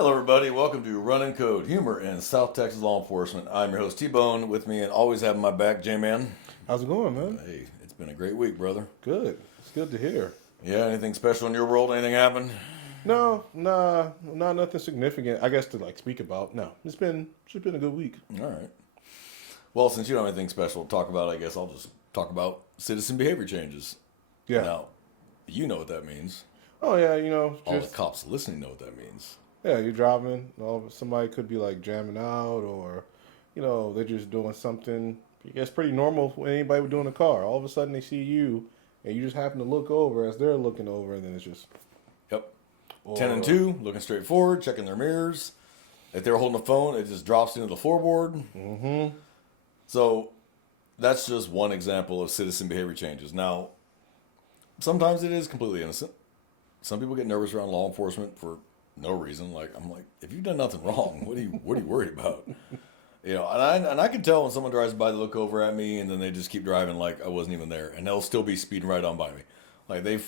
Hello, everybody. Welcome to Running Code Humor in South Texas Law Enforcement. I'm your host, T-Bone. With me and always having my back, J-Man. How's it going, man? Hey, it's been a great week, brother. Good. It's good to hear. Yeah, anything special in your world? Anything happen? No, not nothing significant. I guess to speak about. No, it's been a good week. All right. Well, since you don't have anything special to talk about, I guess I'll just talk about citizen behavior changes. Yeah. Now, you know what that means. Oh yeah, All the cops listening know what that means. yeah, you're driving. Somebody could be jamming out, or they're just doing something. I guess pretty normal when anybody would do in a car. All of a sudden they see you, and you just happen to look over as they're looking over, and then it's just Yep. 10 and 2, looking straight forward, checking their mirrors. If they're holding a phone, it just drops into the floorboard. Mm-hmm. So that's just one example of citizen behavior changes. Now, sometimes it is completely innocent. Some people get nervous around law enforcement for no reason. I'm like, if you've done nothing wrong, what are you worried about? And I can tell when someone drives by, they look over at me, and then they just keep driving like I wasn't even there, and they'll still be speeding right on by me. Like they're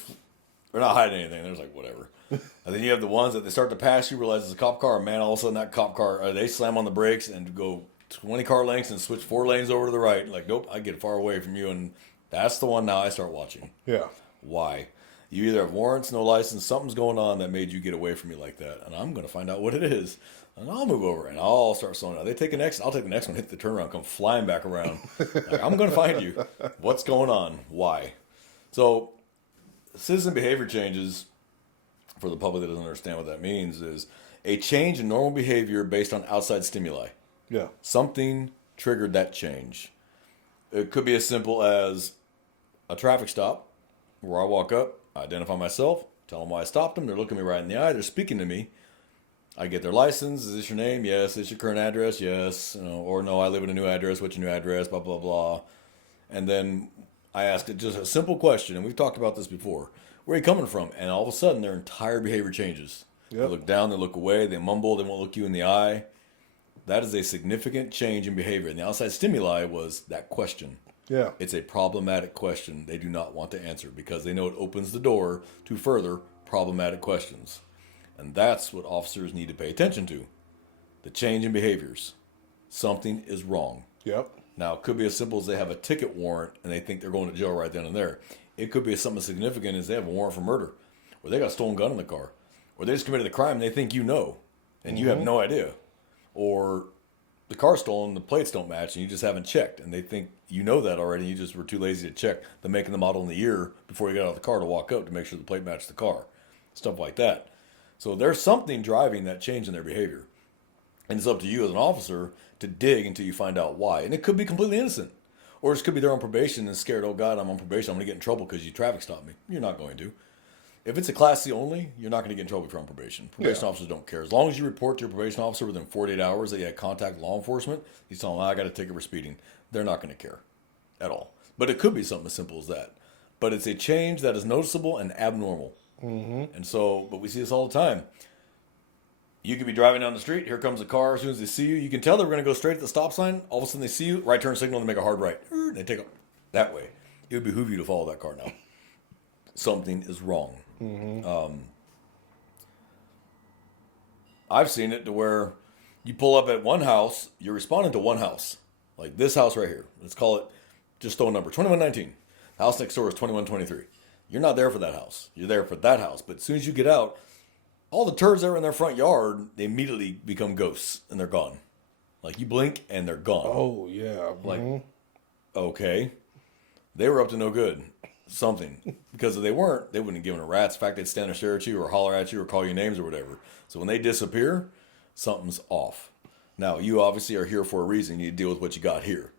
not hiding anything. They're just like whatever. And then you have the ones that they start to pass you, realize it's a cop car, and man, all of a sudden that cop car, they slam on the brakes and go 20 car lengths and switch 4 lanes over to the right. Like, nope, I get far away from you, and that's the one now I start watching. Yeah. Why? You either have warrants, no license, something's going on that made you get away from me like that, and I'm going to find out what it is, and I'll move over, and I'll start slowing down. They take the next, I'll take the next one, hit the turnaround, come flying back around. Like, I'm going to find you. What's going on? Why? So, citizen behavior changes, for the public that doesn't understand what that means, is a change in normal behavior based on outside stimuli. Yeah. Something triggered that change. It could be as simple as a traffic stop where I walk up, I identify myself, tell them why I stopped them. They're looking me right in the eye. They're speaking to me. I get their license. Is this your name? Yes. Is this your current address? Yes. Or no, I live in a new address. What's your new address? Blah, blah, blah. And then I asked it just a simple question, and we've talked about this before. Where are you coming from? And all of a sudden, their entire behavior changes. Yep. They look down, they look away, they mumble, they won't look you in the eye. That is a significant change in behavior. And the outside stimuli was that question. Yeah. It's a problematic question they do not want to answer because they know it opens the door to further problematic questions. And that's what officers need to pay attention to. The change in behaviors. Something is wrong. Yep. Now, it could be as simple as they have a ticket warrant and they think they're going to jail right then and there. It could be something significant as they have a warrant for murder, or they got a stolen gun in the car, or they just committed a crime and they think you know, and you have no idea. Or the car's stolen, the plates don't match, and you just haven't checked, and they think you know that already, and you just were too lazy to check the make and the model and the year before you got out of the car to walk up to make sure the plate matched the car. Stuff like that. So there's something driving that change in their behavior. And it's up to you as an officer to dig until you find out why. And it could be completely innocent. Or it could be they're on probation and scared, oh God, I'm on probation, I'm going to get in trouble because you traffic stopped me. You're not going to. If it's a Class C only, you're not going to get in trouble if you're on probation. Probation officers don't care. As long as you report to your probation officer within 48 hours that you had contact with law enforcement, you tell them, I got a ticket for speeding. They're not going to care at all. But it could be something as simple as that. But it's a change that is noticeable and abnormal. Mm-hmm. And so, but we see this all the time. You could be driving down the street. Here comes a car. As soon as they see you, you can tell they're going to go straight at the stop sign. All of a sudden they see you, right turn signal, and they make a hard right. They take up that way. It would behoove you to follow that car now. Something is wrong. Mm-hmm. I've seen it to where you pull up at one house, you're responding to one house. Like this house right here. Let's call it just throw a number, 2119. The house next door is 2123. You're not there for that house. You're there for that house. But as soon as you get out, all the turds that were in their front yard, they immediately become ghosts and they're gone. Like you blink and they're gone. Oh, yeah. Like, okay. They were up to no good. Something. Because if they weren't, they wouldn't have given a rat's. In fact, they'd stand and stare at you or holler at you or call you names or whatever. So when they disappear, something's off. Now, you obviously are here for a reason. You need to deal with what you got here.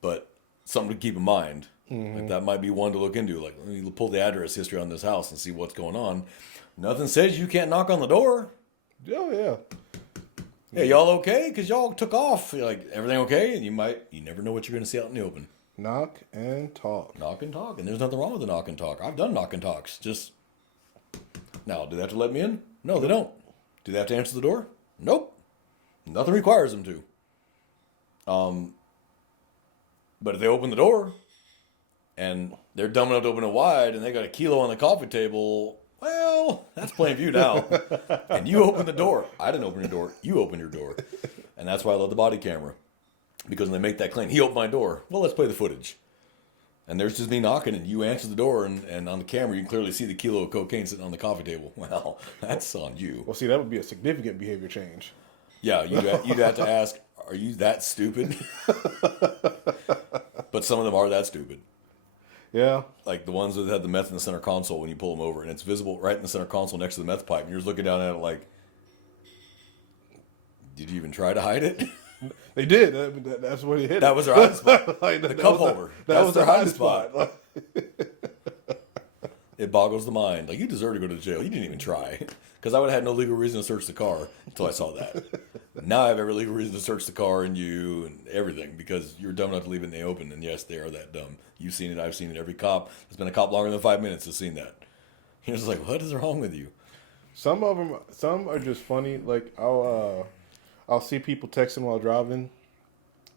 But something to keep in mind. Like that might be one to look into. Like, let me pull the address history on this house and see what's going on. Nothing says you can't knock on the door. Oh, yeah. Hey, y'all okay? Because y'all took off. You're like, everything okay? And you never know what you're going to see out in the open. Knock and talk. Knock and talk. And there's nothing wrong with the knock and talk. I've done knock and talks. Just, now, do they have to let me in? No, they don't. Do they have to answer the door? Nope. Nothing requires them to. But if they open the door and they're dumb enough to open it wide and they got a kilo on the coffee table, well, Well, that's plain view now. And you opened the door. I didn't open your door. You opened your door. And that's why I love the body camera. Because when they make that claim, he opened my door. Well, let's play the footage. And there's just me knocking, and you answer the door, and on the camera, you can clearly see the kilo of cocaine sitting on the coffee table. Well, that's on you. Well, see, that would be a significant behavior change. Yeah, you'd have to ask, are you that stupid? But some of them are that stupid. Yeah. Like the ones that had the meth in the center console when you pull them over, and it's visible right in the center console next to the meth pipe, and you're just looking down at it like, did you even try to hide it? They did. That's where they hit. That was their hiding spot. Like, The cup holder. That was their hiding spot. It boggles the mind. Like, you deserve to go to jail. You didn't even try. Because I would have had no legal reason to search the car until I saw that. Now I have every legal reason to search the car and you and everything because you're dumb enough to leave it in the open. And yes, they are that dumb. You've seen it. I've seen it. Every cop that's been a cop longer than 5 minutes has seen that. You're just like, what is wrong with you? Some are just funny. Like I'll see people texting while driving,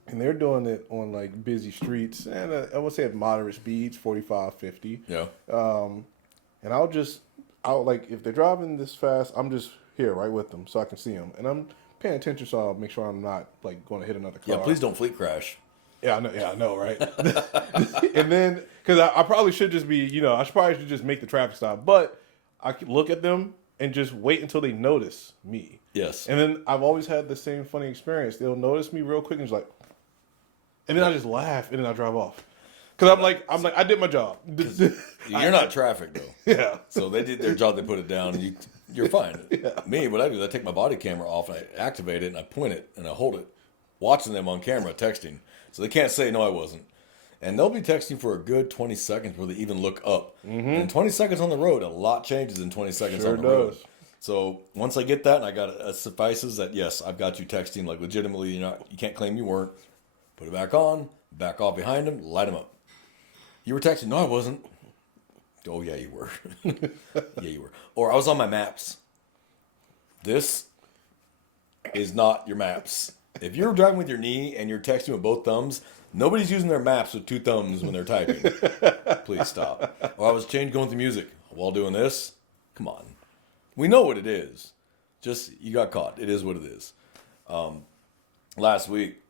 and they're doing it on like busy streets, and I would say at moderate speeds, 45, 50. Yeah. And I'll like if they're driving this fast, I'm just here right with them so I can see them, and I'm paying attention so I'll make sure I'm not like going to hit another car. Yeah, please don't fleet crash. Yeah, I know, right? And then, because I probably should just be, probably should just make the traffic stop, but I could look at them and just wait until they notice me. Yes. And then I've always had the same funny experience. They'll notice me real quick and just like, and then I just laugh and then I drive off. Because I'm like, I did my job. You're not traffic though. Yeah. So they did their job. They put it down, and you're fine. Yeah. Me, what I do is I take my body camera off and I activate it and I point it and I hold it, watching them on camera texting, so they can't say no, I wasn't. And they'll be texting for a good 20 seconds before they even look up. Mm-hmm. And 20 seconds on the road, a lot changes in 20 seconds Sure on the road. does. So once I get that, and I got it suffices that yes, I've got you texting like legitimately. You can't claim you weren't. Put it back on, back off behind them, light them up. You were texting? No, I wasn't. Oh yeah, you were. Yeah, you were. Or I was on my maps. This is not your maps. If you're driving with your knee and you're texting with both thumbs, nobody's using their maps with two thumbs when they're typing. Please stop. Or I was going through music while doing this. Come on. We know what it is. Just, you got caught. It is what it is. Last week,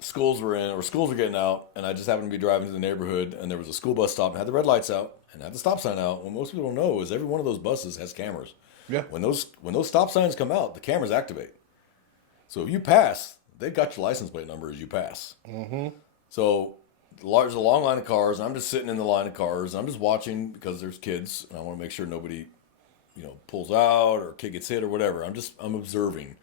schools were getting out, and I just happened to be driving to the neighborhood, and there was a school bus stop and had the red lights out and had the stop sign out. What most people don't know is every one of those buses has cameras. Yeah. When those stop signs come out, the cameras activate. So if you pass, they've got your license plate number as you pass. Mm-hmm. So there's a long line of cars, and I'm just sitting in the line of cars, and I'm just watching because there's kids, and I want to make sure nobody, pulls out or kid gets hit or whatever. I'm observing.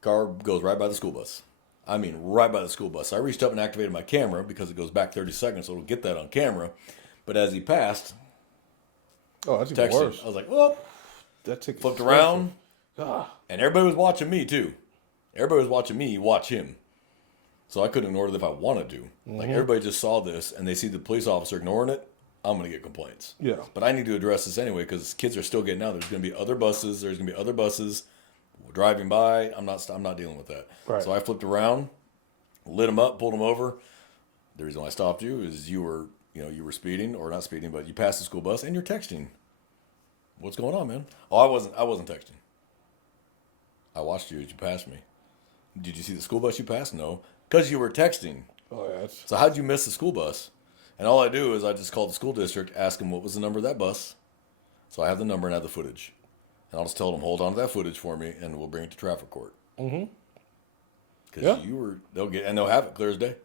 Car goes right by the school bus. I mean, right by the school bus. I reached up and activated my camera because it goes back 30 seconds, so it'll get that on camera. But as he passed, oh, that's even texted, worse. I was like, "Whoop!" That ticket Flipped is around, Ah. and everybody was watching me too. Everybody was watching me watch him. So I couldn't ignore it if I wanted to. Mm-hmm. Like, everybody just saw this, and they see the police officer ignoring it, I'm going to get complaints. Yeah. But I need to address this anyway because kids are still getting out. There's going to be other buses. There's going to be other buses driving by. I'm not dealing with that. Right. So I flipped around, lit them up, pulled them over. The reason why I stopped you is you were speeding, or not speeding, but you passed the school bus and you're texting. What's going on, man? Oh, I wasn't texting. I watched you as you passed me. Did you see the school bus you passed? No. Because you were texting. Oh, yeah. So how'd you miss the school bus? And all I do is I just call the school district, ask them what was the number of that bus. So I have the number and I have the footage. And I'll just tell them, hold on to that footage for me, and we'll bring it to traffic court. Mm-hmm. Because they'll have it clear as day.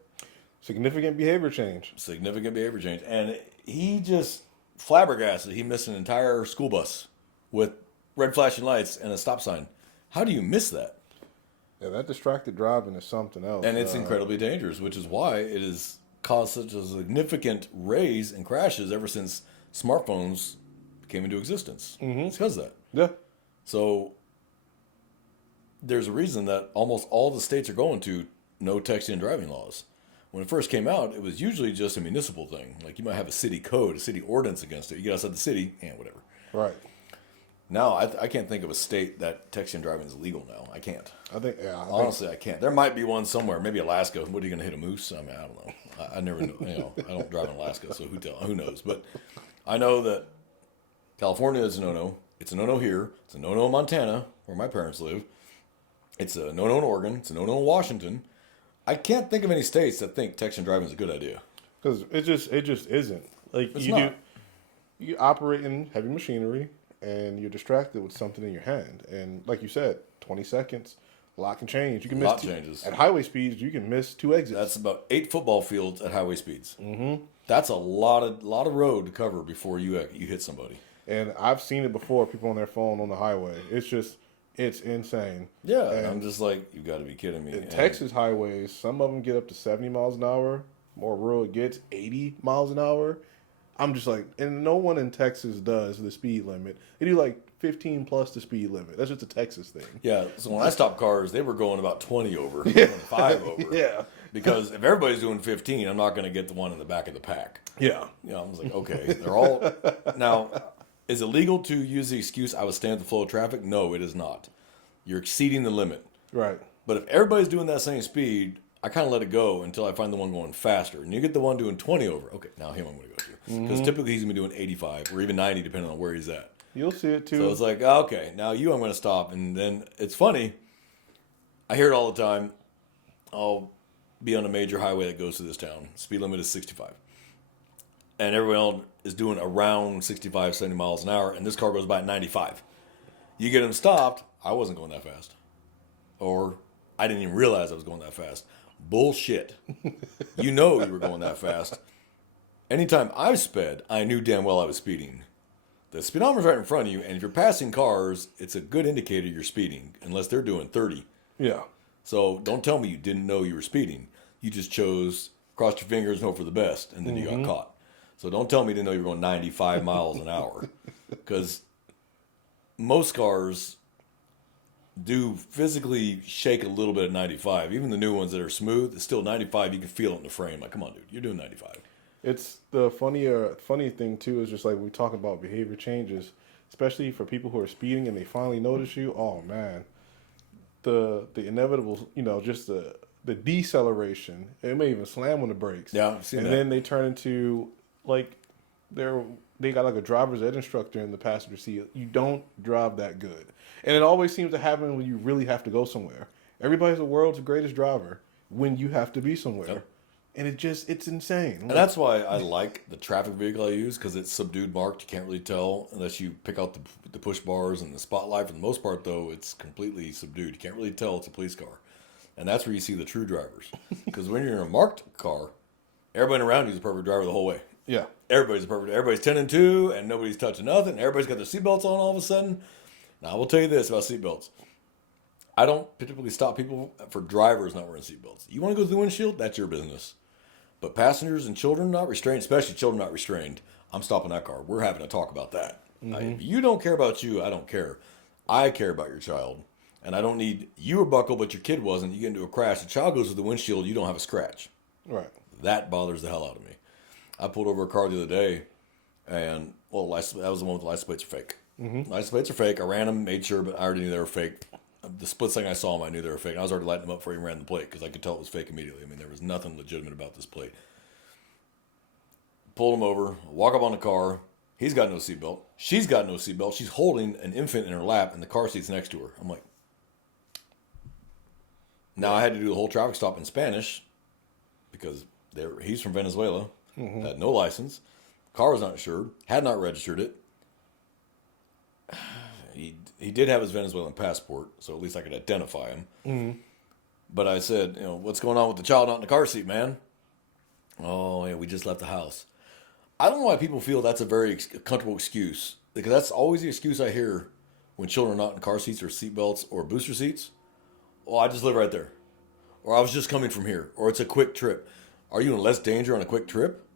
Significant behavior change. Significant behavior change. And he just flabbergasted. He missed an entire school bus with red flashing lights and a stop sign. How do you miss that? Yeah, that distracted driving is something else. And it's incredibly dangerous, which is why it has caused such a significant raise in crashes ever since smartphones came into existence. Mm-hmm. It's because of that. Yeah. So there's a reason that almost all the states are going to no texting and driving laws. When it first came out, it was usually just a municipal thing. Like, you might have a city code, a city ordinance against it. You get outside the city, and whatever. Right. Now, I can't think of a state that texting and driving is illegal now. I can't. Honestly, I can't. There might be one somewhere, maybe Alaska. What are you going to hit a moose? I mean, I don't know. I never know. I don't drive in Alaska, so who knows? But I know that California is a no-no. It's a no-no here. It's a no-no in Montana, where my parents live. It's a no-no in Oregon. It's a no-no in Washington. I can't think of any states that think texting driving is a good idea. Because it just isn't. Like It's you not. you operate in heavy machinery and you're distracted with something in your hand. And like you said, 20 seconds, a lot can change. You can A miss lot changes. At highway speeds, you can miss 2 exits. That's about 8 football fields at highway speeds. Mm-hmm. That's a lot of road to cover before you hit somebody. And I've seen it before, people on their phone on the highway. It's insane. Yeah, and I'm just like, you got to be kidding me. Texas highways, some of them get up to 70 miles an hour. More rural it gets, 80 miles an hour. I'm just like, and no one in Texas does the speed limit. They do like 15 plus the speed limit. That's just a Texas thing. Yeah, so when I stopped cars, they were going about 20 over, 25 over. Yeah. Because if everybody's doing 15, I'm not going to get the one in the back of the pack. Yeah. You know, I was like, okay, they're all. Now, is it legal to use the excuse, I was staying at the flow of traffic? No, it is not. You're exceeding the limit. Right. But if everybody's doing that same speed, I kind of let it go until I find the one going faster. And you get the one doing 20 over. Okay, now him I'm going to go to. Because typically he's going to be doing 85 or even 90, depending on where he's at. You'll see it too. So it's like, okay, now I'm going to stop. And then it's funny. I hear it all the time. I'll be on a major highway that goes to this town. Speed limit is 65. And everyone else is doing around 65, 70 miles an hour. And this car goes by at 95. You get him stopped. I wasn't going that fast. Or I didn't even realize I was going that fast. Bullshit. You know you were going that fast. Anytime I sped, I knew damn well I was speeding. The speedometer's right in front of you, and if you're passing cars, it's a good indicator you're speeding, unless they're doing 30. Yeah. So don't tell me you didn't know you were speeding. You just chose, crossed your fingers, and hope for the best, and then you got caught. So don't tell me you didn't know you were going 95 miles an hour. Because most cars do physically shake a little bit at 95. Even the new ones that are smooth, it's still 95. You can feel it in the frame. Like, come on, dude, you're doing 95. It's the funny thing too is just like we talk about behavior changes, especially for people who are speeding and they finally notice you. Oh man, the inevitable, just the deceleration. It may even slam on the brakes. Yeah, I've seen and that. then they turn into like they got like a driver's ed instructor in the passenger seat. You don't drive that good, and it always seems to happen when you really have to go somewhere. Everybody's the world's greatest driver when you have to be somewhere. Yep. And it's insane. And that's why I like the traffic vehicle I use, because it's subdued marked. You can't really tell unless you pick out the push bars and the spotlight. For the most part, though, it's completely subdued. You can't really tell it's a police car. And that's where you see the true drivers. Because when you're in a marked car, everybody around you is a perfect driver the whole way. Yeah. Everybody's perfect. Everybody's 10 and 2, and nobody's touching nothing. Everybody's got their seatbelts on all of a sudden. Now, I will tell you this about seatbelts. I don't typically stop people for drivers not wearing seatbelts. You want to go through the windshield? That's your business. But passengers and children not restrained, especially children not restrained, I'm stopping that car. We're having a talk about that. If you don't care about you, I don't care. I care about your child. And I don't need you were buckled, but your kid wasn't. You get into a crash. The child goes through the windshield. You don't have a scratch. Right. That bothers the hell out of me. I pulled over a car the other day, and, that was the one with the license plates are fake. License plates are fake. I ran them, made sure, but I already knew they were fake. The split second I saw them, I knew they were fake. I was already lighting them up before I even ran the plate because I could tell it was fake immediately. I mean, there was nothing legitimate about this plate. Pulled him over, walk up on the car. He's got no seatbelt. She's got no seatbelt. She's holding an infant in her lap, and the car seat's next to her. I'm like, now I had to do the whole traffic stop in Spanish because he's from Venezuela, had no license, car was not insured, had not registered it. He did have his Venezuelan passport, so at least I could identify him. But I said, what's going on with the child not in the car seat, man? Oh, yeah, we just left the house. I don't know why people feel that's a very comfortable excuse, because that's always the excuse I hear when children are not in car seats or seat belts or booster seats. Oh, I just live right there. Or I was just coming from here. Or it's a quick trip. Are you in less danger on a quick trip?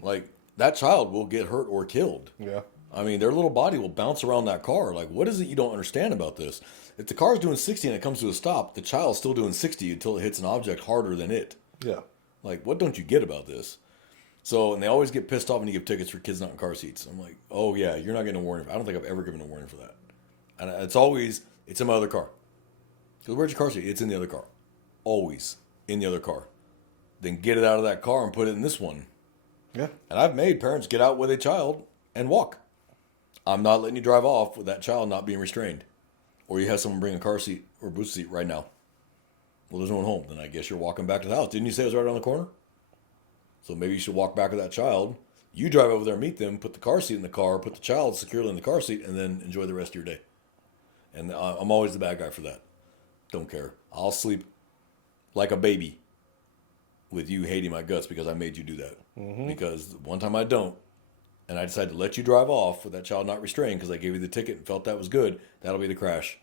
Like, that child will get hurt or killed. Yeah. I mean, their little body will bounce around that car. Like, what is it you don't understand about this? If the car's doing 60 and it comes to a stop, the child's still doing 60 until it hits an object harder than it. Yeah. Like, what don't you get about this? So, and they always get pissed off when you give tickets for kids not in car seats. I'm like, oh, yeah, you're not getting a warning. I don't think I've ever given a warning for that. And it's in my other car. Because where's your car seat? It's in the other car. Always in the other car. Then get it out of that car and put it in this one. Yeah. And I've made parents get out with a child and walk. I'm not letting you drive off with that child not being restrained. Or you have someone bring a car seat or booster seat right now. Well, there's no one home. Then I guess you're walking back to the house. Didn't you say it was right around the corner? So maybe you should walk back with that child. You drive over there, meet them, put the car seat in the car, put the child securely in the car seat, and then enjoy the rest of your day. And I'm always the bad guy for that. Don't care. I'll sleep like a baby with you hating my guts because I made you do that. Mm-hmm. Because one time I don't, and I decide to let you drive off with that child not restrained because I gave you the ticket and felt that was good, that'll be the crash.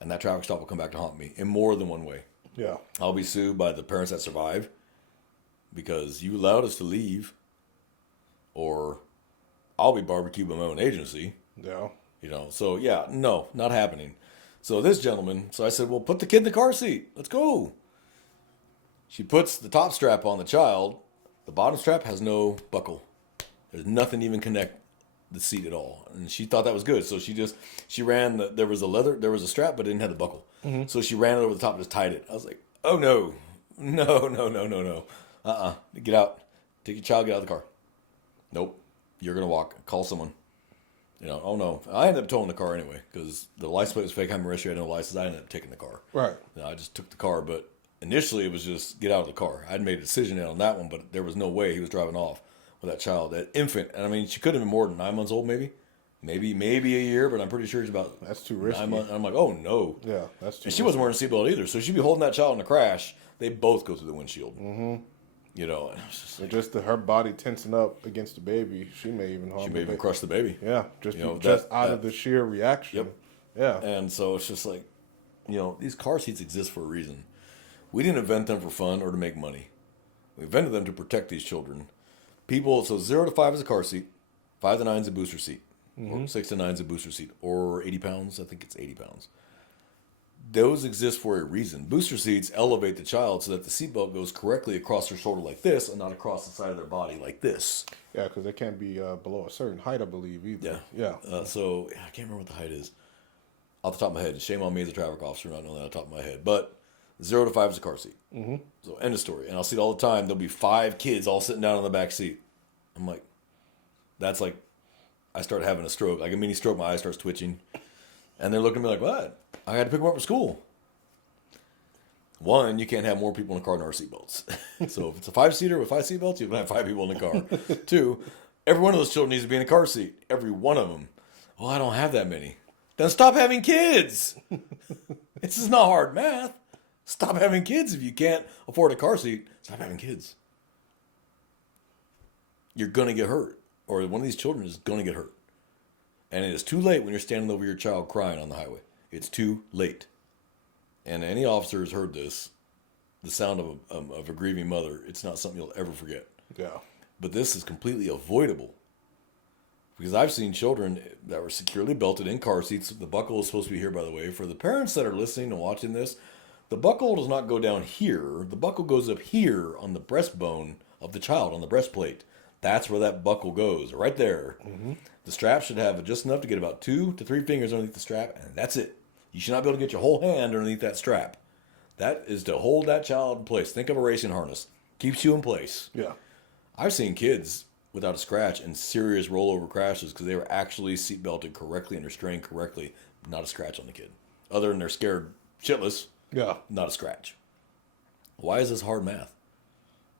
And that traffic stop will come back to haunt me in more than one way. Yeah. I'll be sued by the parents that survive because you allowed us to leave, or I'll be barbecued by my own agency. Yeah. So yeah, no, not happening. So this gentleman, I said, well, put the kid in the car seat. Let's go. She puts the top strap on the child. The bottom strap has no buckle. There's nothing even connect the seat at all. And she thought that was good. So she ran, there was a strap, but it didn't have the buckle. Mm-hmm. So she ran it over the top and just tied it. I was like, oh no. Get out. Take your child, get out of the car. Nope. You're going to walk. Call someone. Oh no. I ended up towing the car anyway because the license plate was fake. I'm arrested. I had no license. I ended up taking the car. Right. I just took the car, but initially it was just get out of the car. I'd made a decision on that one, but there was no way he was driving off with that child, that infant. And I mean, she could have been more than 9 months old, maybe a year, but I'm pretty sure it's about that's too risky. 9 months. And I'm like, oh no. Yeah, that's too. And she wasn't wearing a seatbelt either, so she'd be holding that child in a crash. They both go through the windshield. Mm-hmm. And it's just like, her body tensing up against the baby, she may even harm. She may even crush the baby. Yeah, just out of the sheer reaction. Yep. Yeah. And so it's just like, these car seats exist for a reason. We didn't invent them for fun or to make money. We invented them to protect these children. So 0 to 5 is a car seat, 5 to 9 is a booster seat, or 6 to 9 is a booster seat, or 80 pounds. I think it's 80 pounds. Those exist for a reason. Booster seats elevate the child so that the seatbelt goes correctly across their shoulder like this and not across the side of their body like this. Yeah, because they can't be below a certain height, I believe, either. Yeah. So I can't remember what the height is off the top of my head. Shame on me as a traffic officer not knowing that off the top of my head. But 0 to 5 is a car seat. Mm-hmm. So end of story. And I'll see it all the time. There'll be 5 kids all sitting down in the back seat. I'm like, that's like, I start having a stroke. Like a mini stroke, my eye starts twitching. And they're looking at me like, what? I had to pick them up for school. One, you can't have more people in the car than our seatbelts. So if it's a 5-seater with 5 seatbelts, you can have 5 people in the car. 2, every one of those children needs to be in a car seat. Every one of them. Well, I don't have that many. Then stop having kids. This is not hard math. Stop having kids if you can't afford a car seat. Stop having kids. You're going to get hurt. Or one of these children is going to get hurt. And it is too late when you're standing over your child crying on the highway. It's too late. And any officer has heard this, the sound of a grieving mother, it's not something you'll ever forget. Yeah. But this is completely avoidable. Because I've seen children that were securely belted in car seats. The buckle is supposed to be here, by the way. For the parents that are listening and watching this, the buckle does not go down here. The buckle goes up here on the breastbone of the child, on the breastplate. That's where that buckle goes, right there. Mm-hmm. The strap should have just enough to get about 2 to 3 fingers underneath the strap, and that's it. You should not be able to get your whole hand underneath that strap. That is to hold that child in place. Think of a racing harness. Keeps you in place. Yeah. I've seen kids without a scratch in serious rollover crashes because they were actually seat belted correctly and restrained correctly. Not a scratch on the kid. Other than they're scared shitless. Yeah. Not a scratch. Why is this hard math?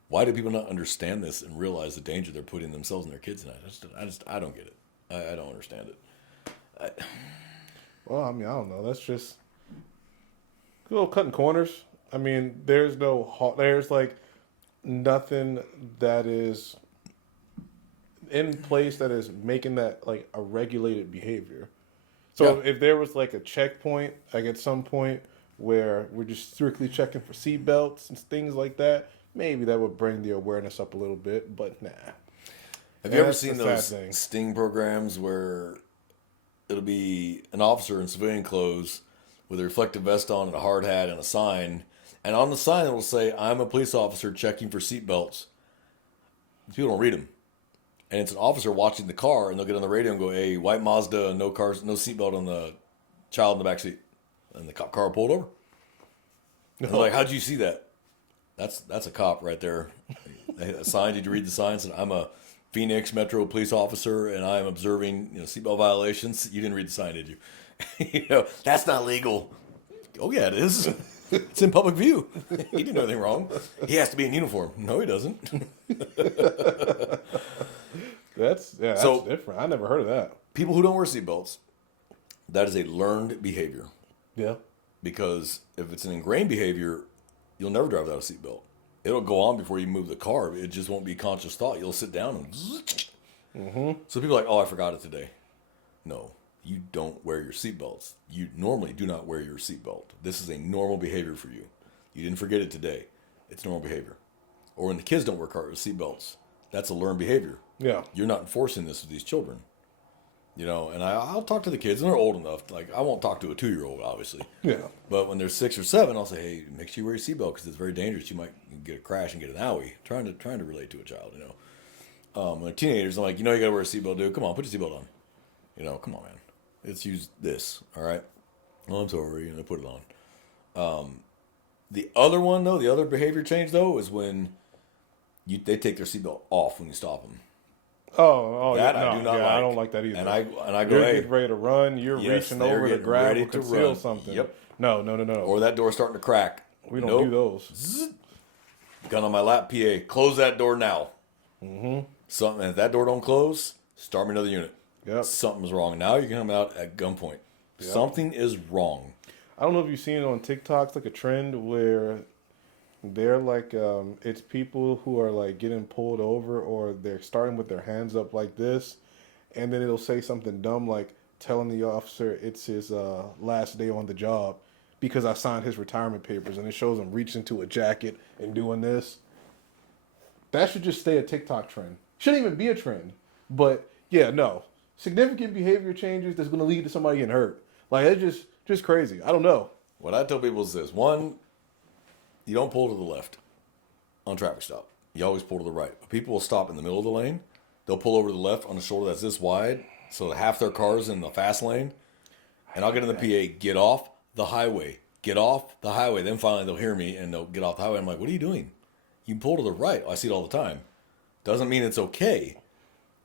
Why do people not understand this and realize the danger they're putting themselves and their kids in? I don't get it. I don't understand it. Well, I mean, I don't know. That's just a little cutting corners. I mean, there's like nothing that is in place that is making that like a regulated behavior. So if there was like a checkpoint, like at some point where we're just strictly checking for seatbelts and things like that, maybe that would bring the awareness up a little bit, but nah. Have you ever seen those sting programs where it'll be an officer in civilian clothes with a reflective vest on and a hard hat and a sign, and on the sign it'll say, "I'm a police officer checking for seatbelts." People don't read them. And it's an officer watching the car, and they'll get on the radio and go, "Hey, white Mazda, no seatbelt on the child in the back seat." And the cop car pulled over. And they're like, "How'd you see that?" That's a cop right there. That sign, did you read the sign? Said, "I'm a Phoenix Metro police officer and I'm observing, seatbelt violations. You didn't read the sign, did you? That's not legal. Oh yeah, it is. It's in public view. He didn't do anything wrong. He has to be in uniform. No, he doesn't. That's So- different. I never heard of that. People who don't wear seatbelts, that is a learned behavior. Yeah. Because if it's an ingrained behavior, you'll never drive without a seatbelt. It'll go on before you move the car. It just won't be conscious thought. You'll sit down and So people are like, oh, I forgot it today. No, you don't wear your seatbelts. You normally do not wear your seatbelt. This is a normal behavior for you. You didn't forget it today. It's normal behavior. Or when the kids don't wear car seatbelts, that's a learned behavior. Yeah. You're not enforcing this with these children. And I'll talk to the kids, and they're old enough. Like, I won't talk to a 2-year-old, obviously. Yeah. But when they're 6 or 7, I'll say, hey, make sure you wear your seatbelt because it's very dangerous. You might get a crash and get an owie. Trying to relate to a child, When they're teenagers, I'm like, you got to wear a seatbelt, dude. Come on, put your seatbelt on. Come on, man. Let's use this, all right? Oh, I'm sorry. Put it on. The other one, though, the other behavior change, though, is when they take their seatbelt off when you stop them. Oh, That yeah. I do not like. I don't like that either. And I go, You're hey. getting ready to run. You're Yes, reaching they're over to getting grab ready or to conceal run. something. Yep. No. Or that door's starting to crack. We don't Nope. do those. Zzz. Gun on my lap, PA. Close that door now. Something. If that door don't close, start me another unit. Yep. Something's wrong. Now you're coming out at gunpoint. Yep. Something is wrong. I don't know if you've seen it on TikTok. It's like a trend where they're like, it's people who are like getting pulled over or they're starting with their hands up like this. And then it'll say something dumb like telling the officer it's his last day on the job because I signed his retirement papers. And it shows him reaching into a jacket and doing this. That should just stay a TikTok trend. Shouldn't even be a trend. But yeah, no. Significant behavior changes that's going to lead to somebody getting hurt. Like, it's just crazy. I don't know. What I tell people is this. One, you don't pull to the left on a traffic stop. You always pull to the right. But people will stop in the middle of the lane. They'll pull over to the left on a shoulder that's this wide, so half their car's in the fast lane. And I'll get in the PA, get off the highway. Get off the highway. Then finally they'll hear me and they'll get off the highway. I'm like, what are you doing? You can pull to the right. I see it all the time. Doesn't mean it's okay.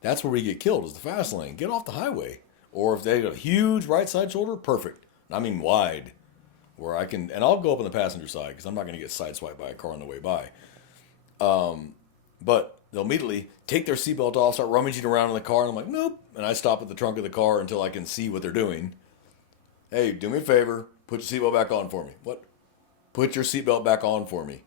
That's where we get killed, is the fast lane. Get off the highway. Or if they have a huge right side shoulder, perfect. I mean wide. Where I can, and I'll go up on the passenger side because I'm not going to get sideswiped by a car on the way by. But they'll immediately take their seatbelt off, start rummaging around in the car, and I'm like, nope. And I stop at the trunk of the car until I can see what they're doing. Hey, do me a favor, put your seatbelt back on for me. What? Put your seatbelt back on for me.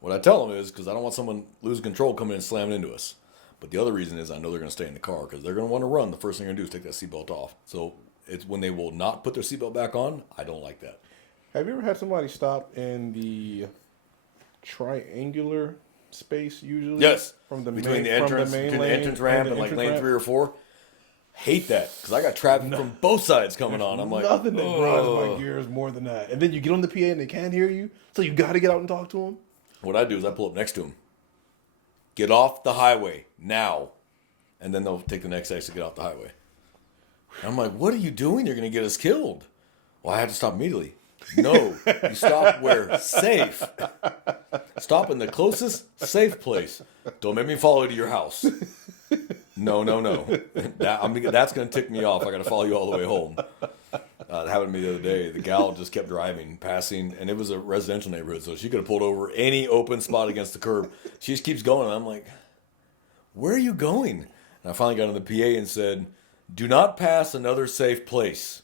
What I tell them is, because I don't want someone losing control coming in and slamming into us. But the other reason is I know they're going to stay in the car because they're going to want to run. The first thing they're going to do is take that seatbelt off. So it's when they will not put their seatbelt back on, I don't like that. Have you ever had somebody stop in the triangular space usually? Yes. From the between main, the entrance, from the main between lane the entrance ramp the and like entrance lane ramp? 3 or 4. Hate that because I got traffic from both sides coming on. I'm like, Nothing that grinds "Ugh." my gears more than that. And then you get on the PA and they can't hear you, so you got to get out and talk to them. What I do is I pull up next to them. Get off the highway now. And then they'll take the next exit to get off the highway. And I'm like, what are you doing? You're going to get us killed. Well, I had to stop immediately. No, you stop where safe. Stop in the closest safe place. Don't make me follow you to your house. No. That's going to tick me off. I got to follow you all the way home. It happened to me the other day. The gal just kept driving, passing, and it was a residential neighborhood, so she could have pulled over any open spot against the curb. She just keeps going, and I'm like, where are you going? And I finally got on the PA and said, do not pass another safe place.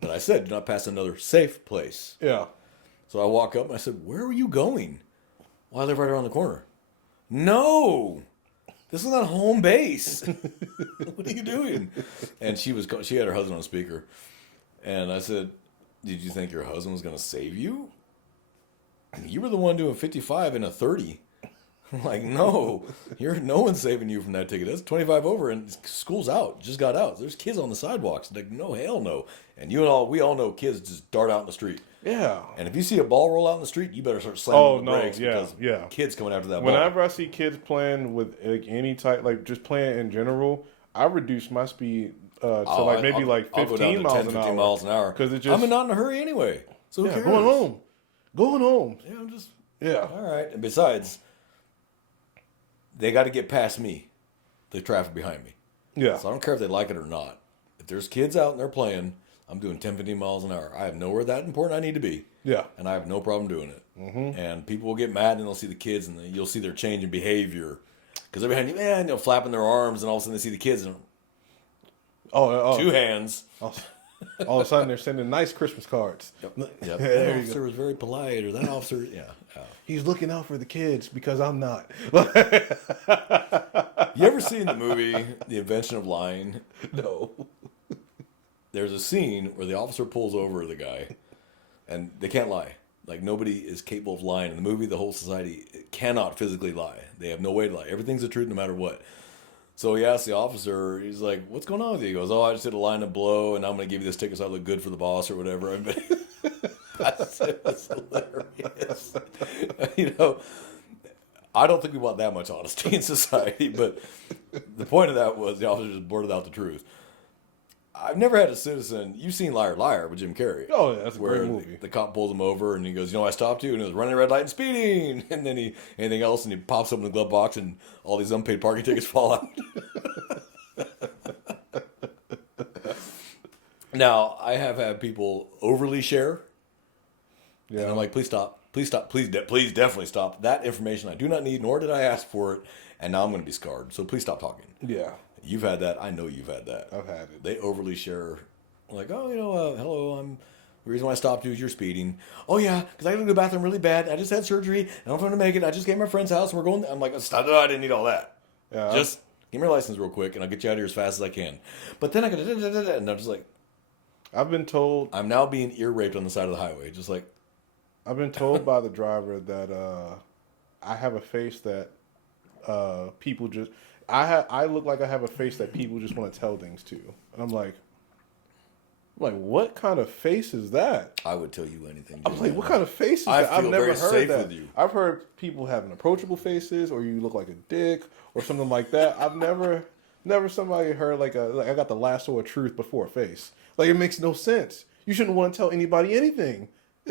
But I said, do not pass another safe place. Yeah. So I walk up and I said, where are you going? Well, I live right around the corner. No, this is not home base. What are you doing? And she had her husband on speaker. And I said, did you think your husband was going to save you? You were the one doing 55 and a 30. I'm like, no one's saving you from that ticket. That's 25 over and school's out. Just got out. There's kids on the sidewalks. Like, no, hell no. And we all know kids just dart out in the street. Yeah. And if you see a ball roll out in the street, you better start slamming the brakes because yeah. kids coming after that ball. Whenever I see kids playing with like any type, like just playing in general, I reduce my speed to I'll go down to 10, 15 miles an hour. Because it just I'm not in a hurry anyway. So who cares? going home. Yeah, I'm just Yeah. all right. And besides, they got to get past me, the traffic behind me. Yeah. So I don't care if they like it or not. If there's kids out and they're playing, I'm doing 10, 15 miles an hour. I have nowhere that important I need to be. Yeah. And I have no problem doing it. Mm-hmm. And people will get mad and they'll see the kids and you'll see their change in behavior. Because they're behind you, man, flapping their arms and all of a sudden they see the kids and two hands. All of a sudden they're sending nice Christmas cards. Yep. There That you officer go. was very polite, or that officer, yeah. He's looking out for the kids because I'm not. You ever seen the movie The Invention of Lying? No. There's a scene where the officer pulls over the guy, and they can't lie. Like, nobody is capable of lying. In the movie, the whole society cannot physically lie. They have no way to lie. Everything's the truth no matter what. So he asks the officer, he's like, what's going on with you? He goes, I just did a line of blow, and I'm going to give you this ticket so I look good for the boss or whatever. I said, it was hilarious. I don't think we want that much honesty in society, but the point of that was the officer just blurted out the truth. I've never had a citizen. You've seen Liar Liar with Jim Carrey. Oh, yeah, that's a where great movie. The cop pulls him over and he goes, I stopped you, and it was running a red light and speeding. And then anything else, and he pops open the glove box and all these unpaid parking tickets fall out. Now, I have had people overly share. Yeah. And I'm like, please stop. Please stop. Please definitely stop. That information I do not need, nor did I ask for it. And now I'm going to be scarred. So please stop talking. Yeah. You've had that. I know you've had that. I've had it. They overly share, like, hello, the reason why I stopped you is you're speeding. Oh, yeah, because I got to go to the bathroom really bad. I just had surgery, and I'm trying to make it. I just came to my friend's house, and we're going. I'm like, stop. I didn't need all that. Yeah. Just give me your license real quick, and I'll get you out of here as fast as I can. But then I go, and I'm just like, I've been told. I'm now being ear raped on the side of the highway. Just like, I've been told by the driver that I have a face that people just. I look like I have a face that people just want to tell things to, and I'm like, what kind of face is that? I would tell you anything. I'm like, what kind of face is I that? I've feel never very heard safe that. with you. I've heard people having approachable faces, or you look like a dick, or something like that. I've never somebody heard like I got the lasso of truth before a face. Like, it makes no sense. You shouldn't want to tell anybody anything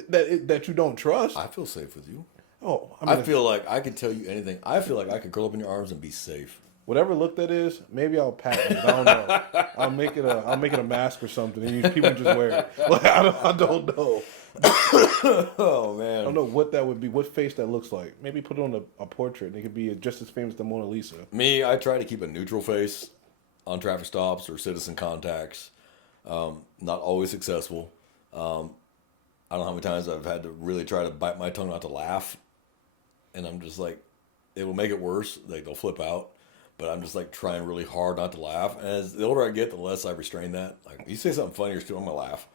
that you don't trust. I feel safe with you. Oh, I feel like I could tell you anything. I feel like I could curl up in your arms and be safe. whatever look that is, maybe I'll patent it. I don't know. I'll make it a mask or something, and people just wear it. Like, I don't know. Oh man, I don't know what that would be. What face that looks like? Maybe put it on a portrait, and it could be just as famous as the Mona Lisa. Me, I try to keep a neutral face on traffic stops or citizen contacts. Not always successful. I don't know how many times I've had to really try to bite my tongue not to laugh, and I'm just like, it will make it worse. Like, they'll flip out. But I'm just like trying really hard not to laugh. And as the older I get, the less I restrain that. Like, you say something funny or stupid, I'm gonna laugh,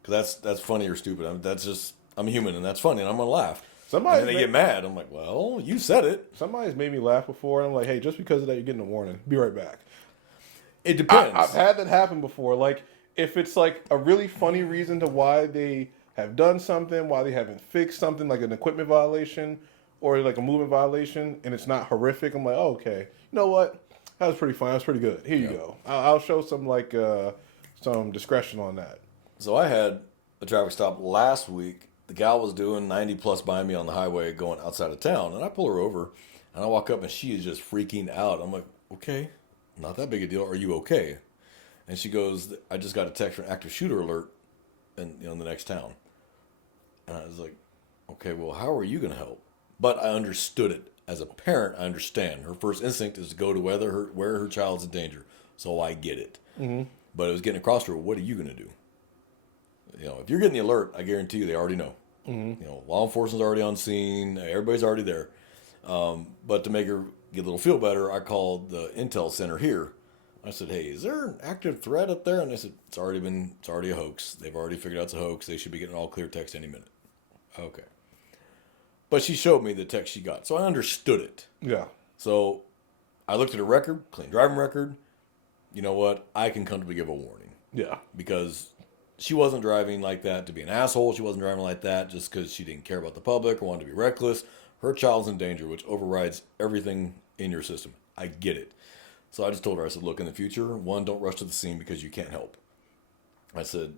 because that's funny or stupid. I'm human, and that's funny, and I'm gonna laugh. Somebody and then they get mad. I'm like, well, you said it. Somebody's made me laugh before, and I'm like, hey, just because of that, you're getting a warning. Be right back. It depends. I've had that happen before. Like, if it's like a really funny reason to why they have done something, why they haven't fixed something, like an equipment violation or like a movement violation, and it's not horrific, I'm like, oh, okay. You know what? That was pretty fun. That was pretty good. Here you go. I'll show some some discretion on that. So I had a traffic stop last week. The gal was doing 90 plus by me on the highway going outside of town, and I pull her over, and I walk up, and she is just freaking out. I'm like, okay, not that big a deal. Are you okay? And she goes, I just got a text for an active shooter alert in the next town. And I was like, okay, well, how are you going to help? But I understood it. As a parent, I understand. Her first instinct is to go to where her child's in danger. So I get it. Mm-hmm. But it was getting across to her, what are you going to do? If you're getting the alert, I guarantee you they already know. Mm-hmm. Law enforcement's already on scene. Everybody's already there. But to make her get a little feel better, I called the Intel Center here. I said, hey, is there an active threat up there? And they said, it's already a hoax. They've already figured out it's a hoax. They should be getting all clear text any minute. Okay. But she showed me the text she got, so I understood it. Yeah. So I looked at her record, clean driving record. You know what? I can comfortably give a warning. Yeah. Because she wasn't driving like that to be an asshole. She wasn't driving like that just because she didn't care about the public or wanted to be reckless. Her child's in danger, which overrides everything in your system. I get it. So I just told her, I said, look, in the future, 1, don't rush to the scene because you can't help. I said,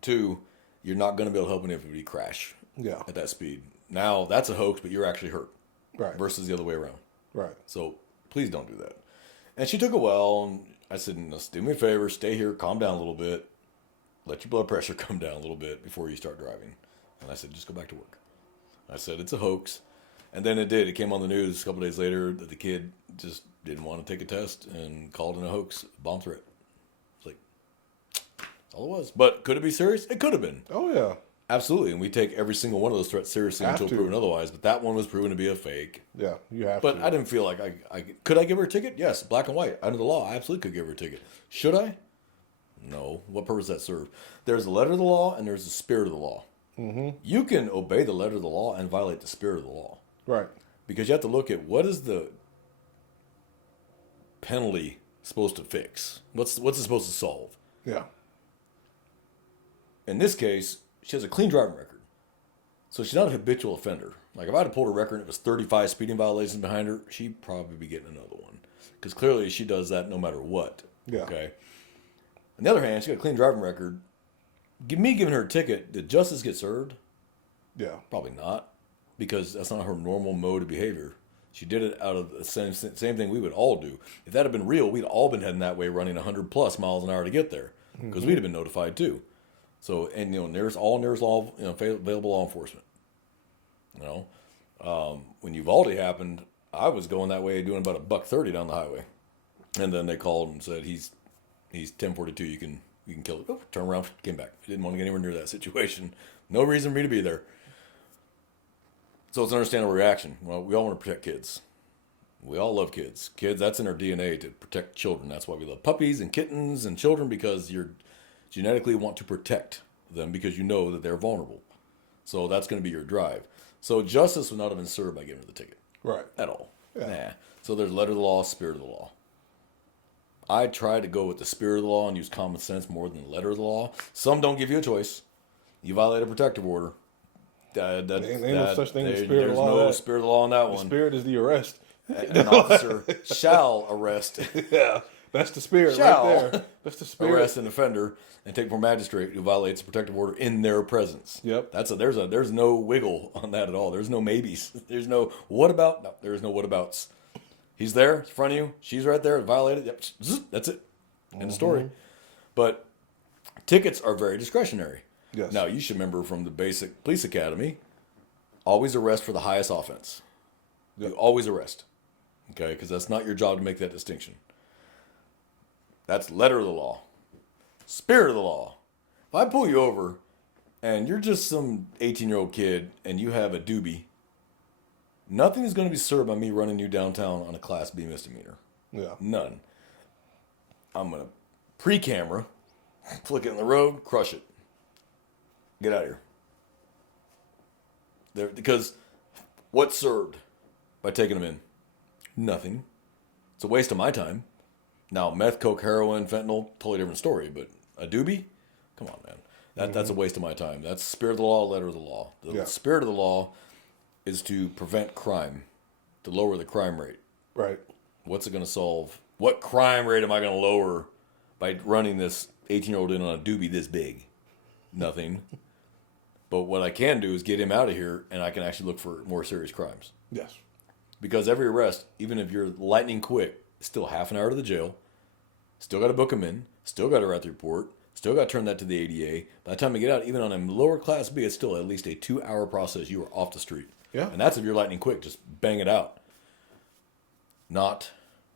2, you're not going to be able to help anybody crash Yeah. at that speed. Now, that's a hoax, but you're actually hurt. Right. Versus the other way around. Right. So please don't do that. And she took it well, and I said, no, do me a favor, stay here, calm down a little bit, let your blood pressure come down a little bit before you start driving. And I said, just go back to work. I said, it's a hoax. And then it did. It came on the news a couple days later that the kid just didn't want to take a test and called in a hoax, bomb threat. It's like, that's all it was. But could it be serious? It could have been. Oh, yeah. Absolutely. And we take every single one of those threats seriously Have until to. proven otherwise. But that one was proven to be a fake. Yeah, you have But to. I didn't feel like could I give her a ticket? Yes, black and white. Under the law, I absolutely could give her a ticket. Should I? No. What purpose does that serve? There's the letter of the law and there's the spirit of the law. Mm-hmm. You can obey the letter of the law and violate the spirit of the law. Right. Because you have to look at what is the penalty supposed to fix? What's it supposed to solve? Yeah. In this case, she has a clean driving record. So she's not a habitual offender. Like if I had pulled her record and it was 35 speeding violations behind her, she'd probably be getting another one. Because clearly she does that no matter what. Yeah. Okay. On the other hand, she got a clean driving record. Giving her a ticket, did justice get served? Yeah. Probably not. Because that's not her normal mode of behavior. She did it out of the same thing we would all do. If that had been real, we'd all been heading that way running 100 plus miles an hour to get there. Because we'd have been notified too. So, and nearest law, available law enforcement. When Uvalde happened, I was going that way doing about $130 down the highway. And then they called and said, he's 1042, you can kill it. Oh, turn around, came back. Didn't want to get anywhere near that situation. No reason for me to be there. So it's an understandable reaction. Well, we all want to protect kids. We all love kids. Kids, that's in our DNA to protect children. That's why we love puppies and kittens and children, because you genetically want to protect them because you know that they're vulnerable. So that's going to be your drive. So justice would not have been served by giving her the ticket. Right. At all. Yeah. Nah. So there's letter of the law, spirit of the law. I try to go with the spirit of the law and use common sense more than the letter of the law. Some don't give you a choice. You violate a protective order. Ain't no such thing as spirit of the There's law. no spirit of the law on that The one. spirit is the arrest. An officer shall arrest. Yeah. That's the spirit Shall right there. That's the spirit. Arrest an offender and take for magistrate who violates a protective order in their presence. Yep. There's no wiggle on that at all. There's no maybes. There's no what about. No, there is no what abouts. He's there in front of you. She's right there. Violated. Yep. Zzz, that's it. End of story. But tickets are very discretionary. Yes. Now you should remember from the basic police academy, always arrest for the highest offense. Yep. You always arrest. Okay, because that's not your job to make that distinction. That's letter of the law. Spirit of the law. If I pull you over and you're just some 18-year-old kid and you have a doobie, nothing is going to be served by me running you downtown on a Class B misdemeanor. Yeah. None. I'm going to pre-camera, flick it in the road, crush it. Get out of here. Because what's served by taking them in? Nothing. It's a waste of my time. Now, meth, coke, heroin, fentanyl, totally different story. But a doobie? Come on, man. That's a waste of my time. That's spirit of the law, letter of the law. The spirit of the law is to prevent crime, to lower the crime rate. Right. What's it going to solve? What crime rate am I going to lower by running this 18-year-old in on a doobie this big? Nothing. But what I can do is get him out of here, and I can actually look for more serious crimes. Yes. Because every arrest, even if you're lightning quick, is still half an hour to the jail. Still got to book him in. Still got to write the report. Still got to turn that to the ADA. By the time you get out, even on a lower Class B, it's still at least a 2-hour process. You are off the street. Yeah. And that's if you're lightning quick. Just bang it out. Not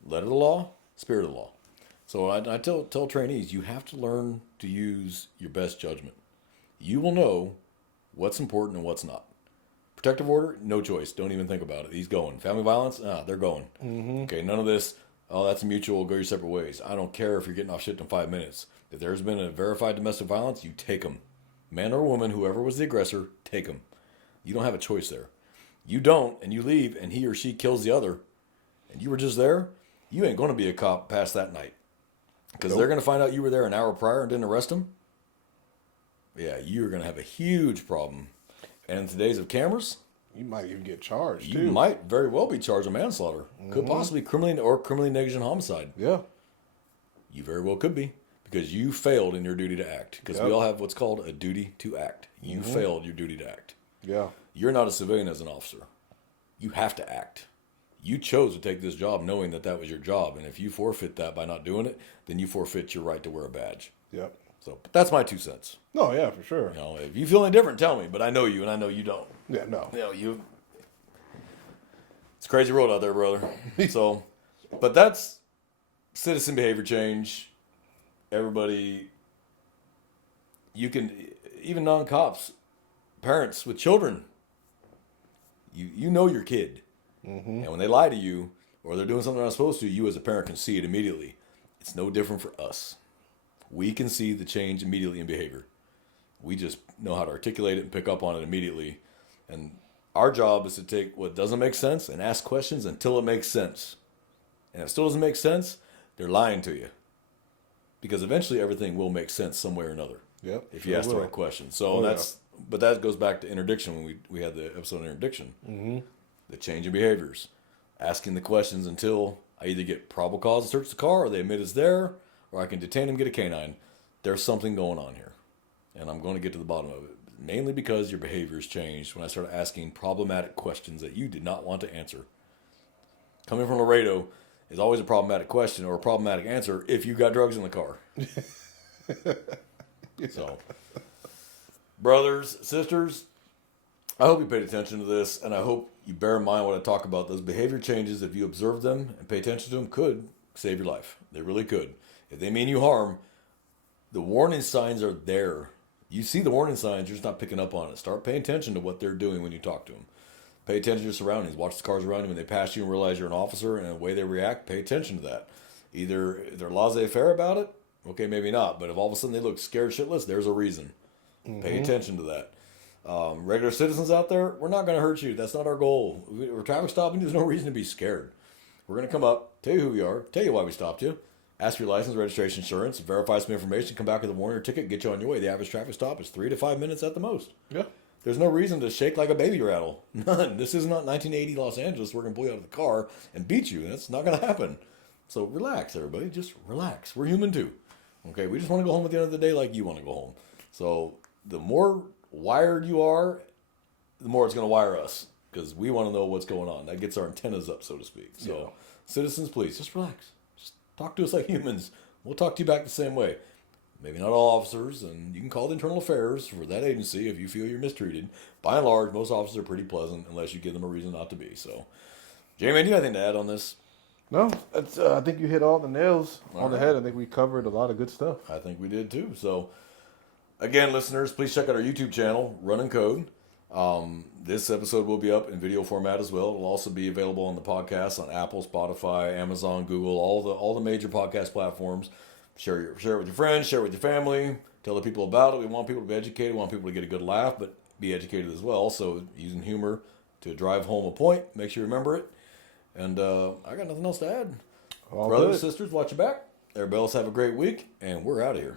letter of the law, spirit of the law. So I tell trainees, you have to learn to use your best judgment. You will know what's important and what's not. Protective order, no choice. Don't even think about it. He's going. Family violence, they're going. Mm-hmm. Okay, none of this, that's mutual, go your separate ways. I don't care if you're getting off shit in 5 minutes. If there's been a verified domestic violence, you take them. Man or woman, whoever was the aggressor, take them. You don't have a choice there. You don't, and you leave, and he or she kills the other, and you were just there, you ain't going to be a cop past that night. Because they're going to find out you were there an hour prior and didn't arrest them. Yeah, you're going to have a huge problem. And in today's of cameras, You might even get charged, you too. might very well be charged with manslaughter. Could possibly criminally negligent homicide. Yeah. You very well could be. Because you failed in your duty to act. Because we all have what's called a duty to act. You failed your duty to act. Yeah. You're not a civilian as an officer. You have to act. You chose to take this job knowing that that was your job. And if you forfeit that by not doing it, then you forfeit your right to wear a badge. Yep. So but that's my 2 cents. No, yeah, for sure. You know, if you feel any different, tell me. But I know you, and I know you don't. Yeah, no. You know, it's a crazy world out there, brother. So, but that's citizen behavior change. Everybody, you can, even non-cops, parents with children, you know your kid. And when they lie to you or they're doing something they're not supposed to, you as a parent can see it immediately. It's no different for us. We can see the change immediately in behavior. We just know how to articulate it and pick up on it immediately. And our job is to take what doesn't make sense and ask questions until it makes sense. And if it still doesn't make sense, they're lying to you. Because eventually everything will make sense some way or another. Yep. If you ask the right question. So but that goes back to interdiction when we had the episode on interdiction. Mm-hmm. The change in behaviors. Asking the questions until I either get probable cause to search the car or they admit it's there, or I can detain them, get a canine. There's something going on here. And I'm going to get to the bottom of it. Mainly because your behaviors changed when I started asking problematic questions that you did not want to answer. Coming from Laredo is always a problematic question or a problematic answer if you got drugs in the car. So, brothers, sisters, I hope you paid attention to this, and I hope you bear in mind what I talk about. Those behavior changes, if you observe them and pay attention to them, could save your life. They really could. If they mean you harm, the warning signs are there. You see the warning signs, you're just not picking up on it. Start paying attention to what they're doing when you talk to them. Pay attention to your surroundings. Watch the cars around you when they pass you and realize you're an officer and the way they react. Pay attention to that. Either they're laissez-faire about it, okay, maybe not. But if all of a sudden they look scared shitless, there's a reason. Pay attention to that. Regular citizens out there, we're not going to hurt you. That's not our goal. We're traffic stopping you. There's no reason to be scared. We're going to come up, tell you who we are, tell you why we stopped you, ask for your license, registration, insurance, verify some information, come back with a warning or ticket, get you on your way. The average traffic stop is 3 to 5 minutes at the most. Yeah. There's no reason to shake like a baby rattle. None. This is not 1980 Los Angeles. We're going to pull you out of the car and beat you. That's not going to happen. So relax, everybody. Just relax. We're human too. Okay? We just want to go home at the end of the day like you want to go home. So the more wired you are, the more it's going to wire us because we want to know what's going on. That gets our antennas up, so to speak. So citizens, please, just relax. Just talk to us like humans. We'll talk to you back the same way. Maybe not all officers, and you can call the internal affairs for that agency if you feel you're mistreated. By and large, most officers are pretty pleasant unless you give them a reason not to be. So, J-Man, do you have anything to add on this? No, that's, I think you hit all the nails on the head. I think we covered a lot of good stuff. I think we did too. So, again, listeners, please check out our YouTube channel, Run and Code. This episode will be up in video format as well. It'll also be available on the podcast on Apple, Spotify, Amazon, Google, all the major podcast platforms. Share it with your friends, share it with your family, tell the people about it. We want people to be educated, we want people to get a good laugh, but be educated as well. So using humor to drive home a point, make sure you remember it. And I got nothing else to add. All Brothers, good. sisters, watch your back. Everybody else have a great week, and we're out of here.